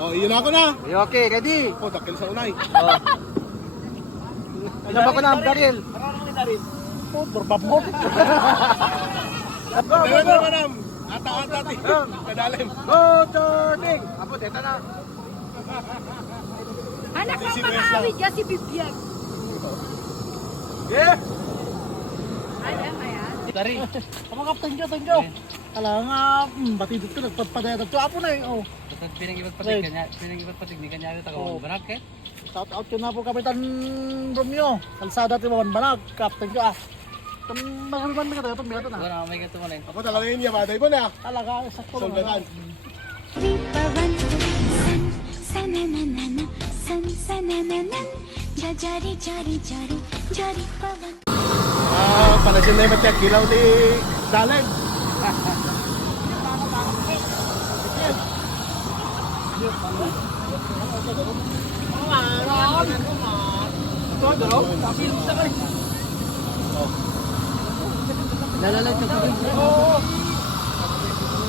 Oh, iyon ako na. Okay, ready? Oh, dakil sa unay. Oh. Ilan ba ko na ang baril? Oh, turbabot. Meron na manam. Ata-ata ti. Kadalim. Go, turning! Apo, dito na. Anak ko makawid niya si Bibiag. Yeah! Ayan, ayan. Dari. Kamu kapten jo, tenjo. Ala nga, batidot ko nagpadpadaya to apo na eh. Oh. Pinag-ipat-patig ni kanya ito ako banag eh. Shout out yun na po Kapitan Romeo. Kalsada ti Mawan Banag, kapten ko ah. Masulman mi ka tayo, tumira na. Wala may ganito mo na. Ako talaga yun, yabaday mo na. Talaga, sakto lang. Soldatan. पवन सन सनननन सन सनननन जरी जरी जरी जरी पवन Panasin na yung matyak kilaw ni Daleg.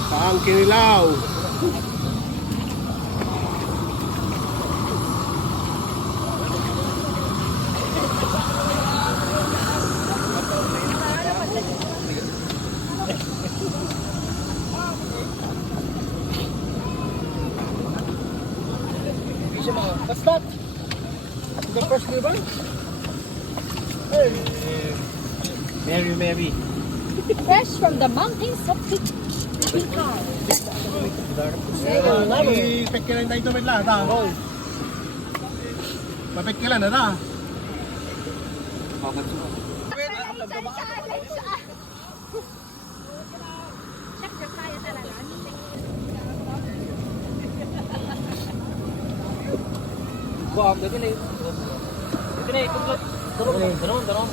Pang kinilaw. What's that? The first ribbon? Hey. Mary. Fresh from the mountains of Bicol. Ipekkilan tayo ito may lahat ha? Oo. Mapekkilan na na. Buang dito na. Dito na ikot. Dorong.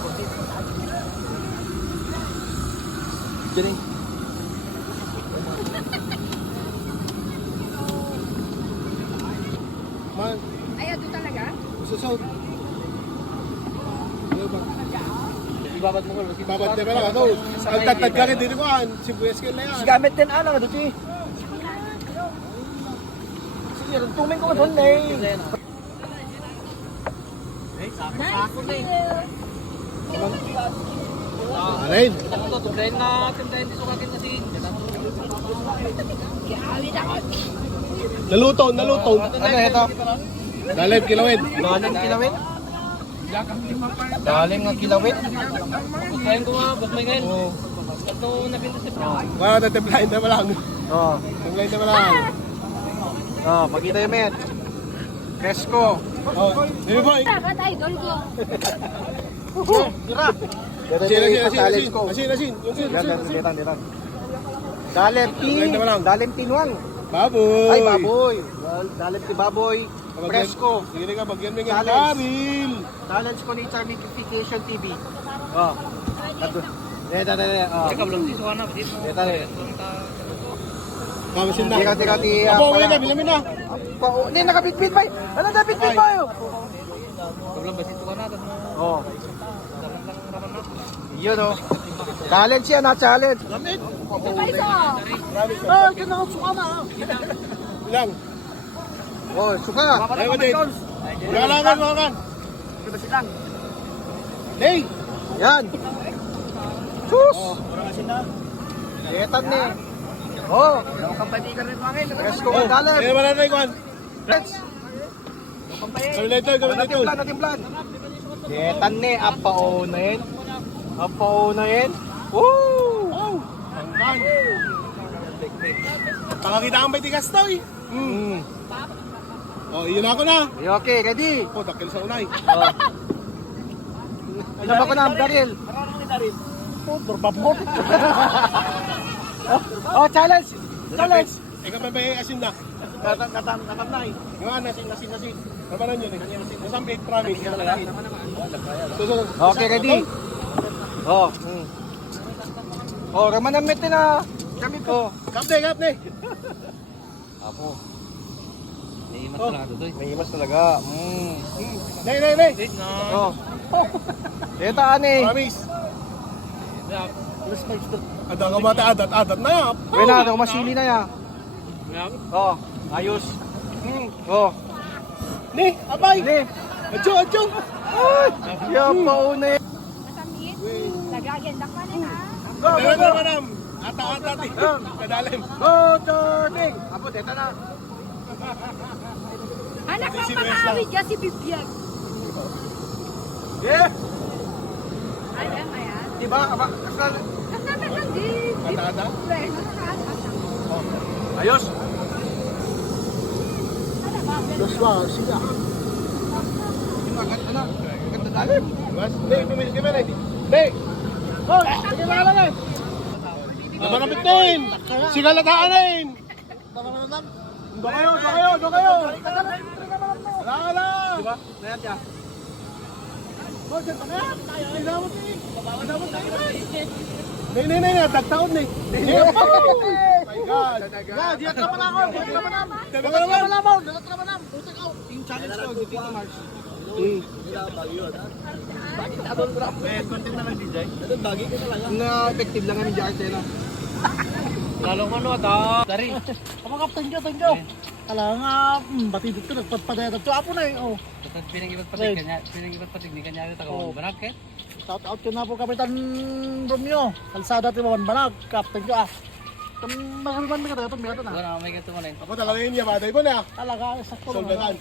Jadi. Man, Ayaw doon talaga? susod. Ano ba? Ibabad mo ko. Babad na ka lang. Ano? Ang tatad ka rin dito ko. Sibuyas ka na yan. Gamit din ana nga duti. Sige, tuming ko doon eh. Alin? Ako to dahil na tindahin di sukakin kasi. Awit ako. Naluto. Ano ito? Dalim, kilawin. Daling kilawin? Daling nga kilawin? Kain ko nga, bak may ngayon. Ito napinto si Pro. Wow, tatemplahin na lang. Oh. Templahin na lang. Oh, pakita yung men. Fresco. Oh, di ba? Dapat idol ko. Tira. Asin. Dalim Ngayon na lang. Dalim tinuan. Baboy. Ay, baboy. Well, dalim ti baboy. Fresco. Sige ka, bagyan mo nga. Challenge. Karil. Challenge ko ni Charmification TV. Oh. Deta. Oh. Ikaw lang di suka na. Deta. Kamasin na. Tira ti. Apo, wala ka, bilamin na. Hindi, nakabitbit pa. Ano nakabitbit pa yun? Ikaw lang basito ka na. Oh. Yun oh. Challenge yan ha, challenge. Paiso. Ah, ito na suka na. Bilang. Oh, suka. Ay, wadid. Wala kan. Hey. Yan. Sus. Detan ni. Oh. Fresco ka dalim. Eh, wala na ikuan. Let's. Gawin na ito. Natin plan. Detan ni, apaunayin. Woo! Pakakita kang may tigas daw eh. Oh, iyon ako na. Okay, ready? Oh, dakil sa unay. Oh. Ilan ba ko na ang baril? Oh, turbabot. Oh, challenge! Ikaw pa may asin na. Katamnay. Yung nasin. Nabanan yun eh. Isang big promise. Susunod. Okay, ready? Oh. Oh, ramanamit din na. Kami ko. Kapte. Apo. Naiimas talaga ito. May imas talaga. Nay. Wait na. Oh. Eta ani. Promise. Ada ka mata adat na ya. Wala na, ako masili na ya. Oh, ayos. Oh, Ni, abay. ni. Adyo. Yan pa una eh. Masamit. Lagaganda ka na ha. Dala manam. Ata ti. Kadalim. Oh, turning. Apo, dito na. Anak ng makawid ka si Bibiag. Yeah. Ayan. Diba? Aba, Kasama lang din. Ada. ayos. Joshua, sila. Yung agad na. Agad na dalim. Ni, gimana ini? Ni. Hoy, sige na lang. Laban na bitin. Sige lataanin. Do kayo. Wala. Diba? Layat ya. Ni, tagtaon ni. Ni, oh my God. Diyan ka pala ako. Yung challenge ko, dito ka Mars. Na effective lang kami di Artena. Lalo ko dari. Thank you. Kala nga, batidot ko, nagpadpadayat at apo na eh. Oh. Pinag-ibat patig ni kanya rin tagawang banag eh. Shout out ko na po Kapitan Romeo. Kalsada ti Mawan Banag. Captain ko ah. Masulman mi ka tayo, tumira to na. Wala may ganito mo na yun. Ako talaga yun, yabaday mo na. Talaga, sakto. Soldadan.